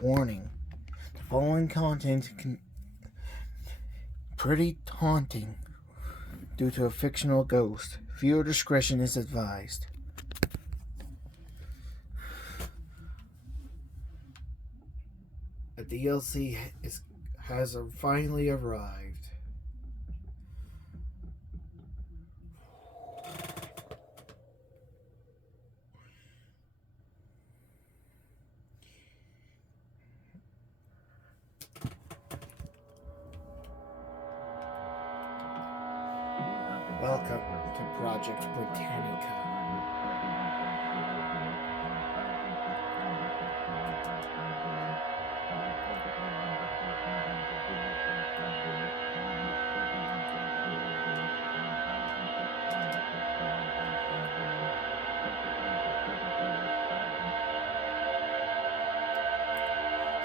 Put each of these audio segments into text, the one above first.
Warning: the following content can pretty haunting due to a fictional ghost. Viewer discretion is advised. A DLC has finally arrived. Welcome to Project Britannica.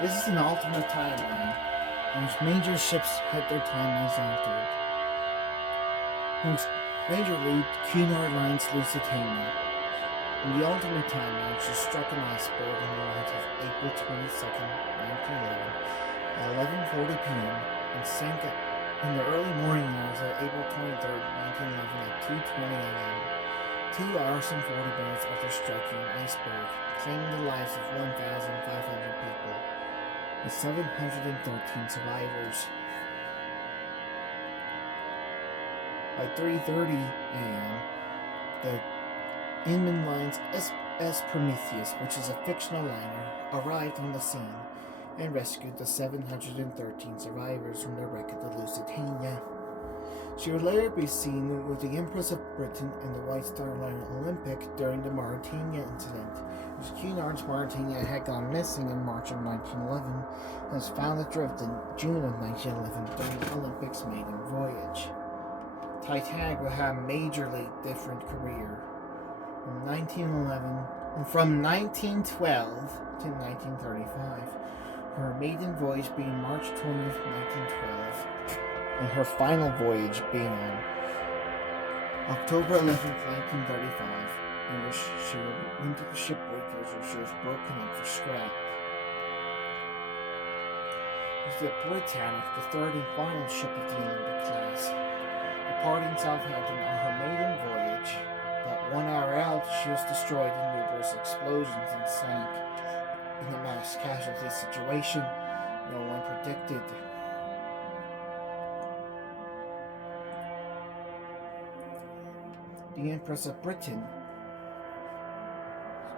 This is an alternate timeline in which major ships had their timelines altered. Majorly Cunard Line's Lusitania. In the alternate timeline, she struck an iceberg on the night of April 22nd, 1911, at 11:40 p.m. and sank in the early morning hours of April 23rd, 1911 at 2:20 a.m. 2 hours and 40 minutes after striking an iceberg, claiming the lives of 1,500 people and 713 survivors. By 3:30 a.m., the Inman Line's SS Prometheus, which is a fictional liner, arrived on the scene and rescued the 713 survivors from the wreck of the Lusitania. She would later be seen with the Empress of Britain and the White Star Line Olympic during the Mauretania incident, which Cunard's Mauretania had gone missing in March of 1911 and was found adrift in June of 1911 during the Olympic's maiden voyage. Titanic would have a majorly different career. From 1912 to 1935, her maiden voyage being March 20th, 1912, and her final voyage being on October 11th, 1935, in which she went to the Shipwrecked, where she was broken up for scrap. It was the Britannica, the third and final ship of the Olympic class, departing Southampton on her maiden voyage. But 1 hour out, she was destroyed in numerous explosions and sank in a mass casualty situation no one predicted. The Empress of Britain'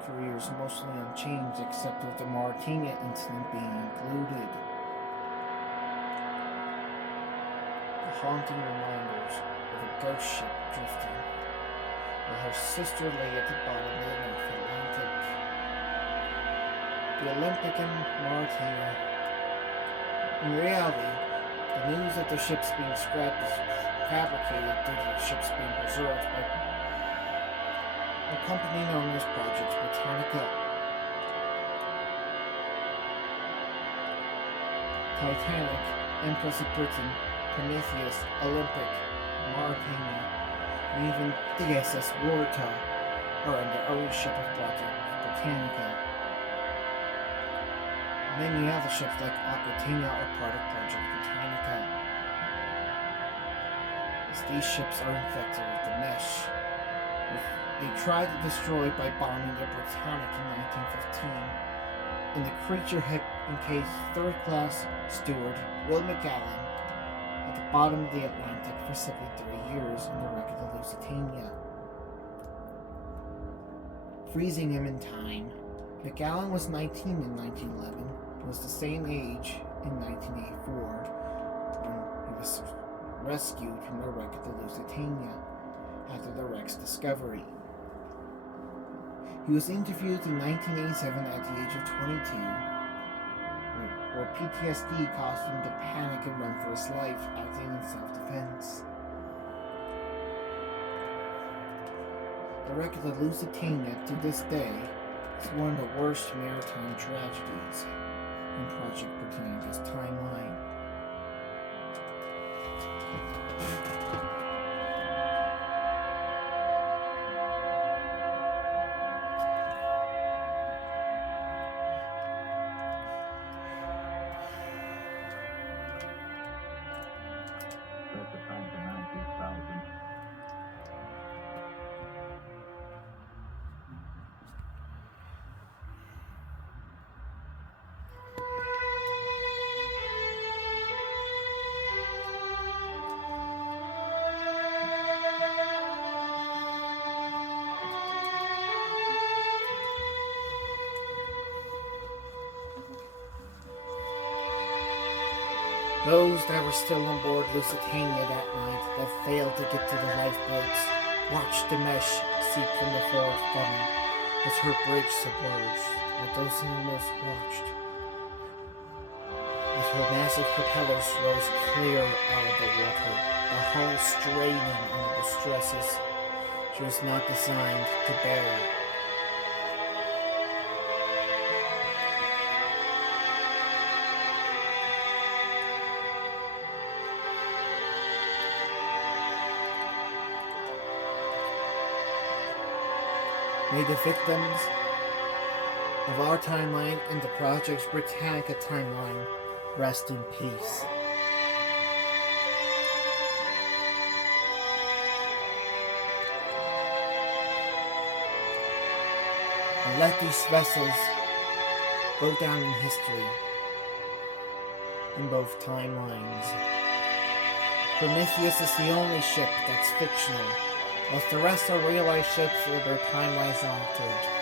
career is mostly unchanged, except with the Mauretania incident being included. The haunting reminders of a ghost ship drifting, while her sister lay at the bottom of the North Atlantic. The Olympic and Mauretania. In reality, the news that the ships being scrapped is fabricated due to the ships being preserved by a company known as Project Britannica. Titanic, Empress of Britain, Prometheus, Olympic, Mauretania, and even the SS Warta are under ownership of Project Britannica. Many other ships like Aquitania are part of Project Britannica, as these ships are infected with the mesh, which they tried to destroy by bombing the Britannic in 1915, and the creature had encased third-class steward Will McGowan at the bottom of the Atlantic for 73 years in the wreck of the Lusitania. Freezing him in time, McGowan was 19 in 1911 and was the same age in 1984 when he was rescued from the wreck of the Lusitania after the wreck's discovery. He was interviewed in 1987 at the age of 22, where PTSD caused him to panic and run for his life, acting in self-defense. The wreck of the Lusitania to this day is one of the worst maritime tragedies in Project Britannica's timeline. Those that were still on board Lusitania that night that failed to get to the lifeboats watched the mesh seep from the forward funnel as her bridge submerged, while those animals watched as her massive propellers rose clear out of the water, the hull straining under the stresses she was not designed to bear. May the victims of our timeline and the Project Britannica timeline rest in peace. And let these vessels go down in history in both timelines. Prometheus is the only ship that's fictional, whilst the rest are real-life ships with their timelines altered.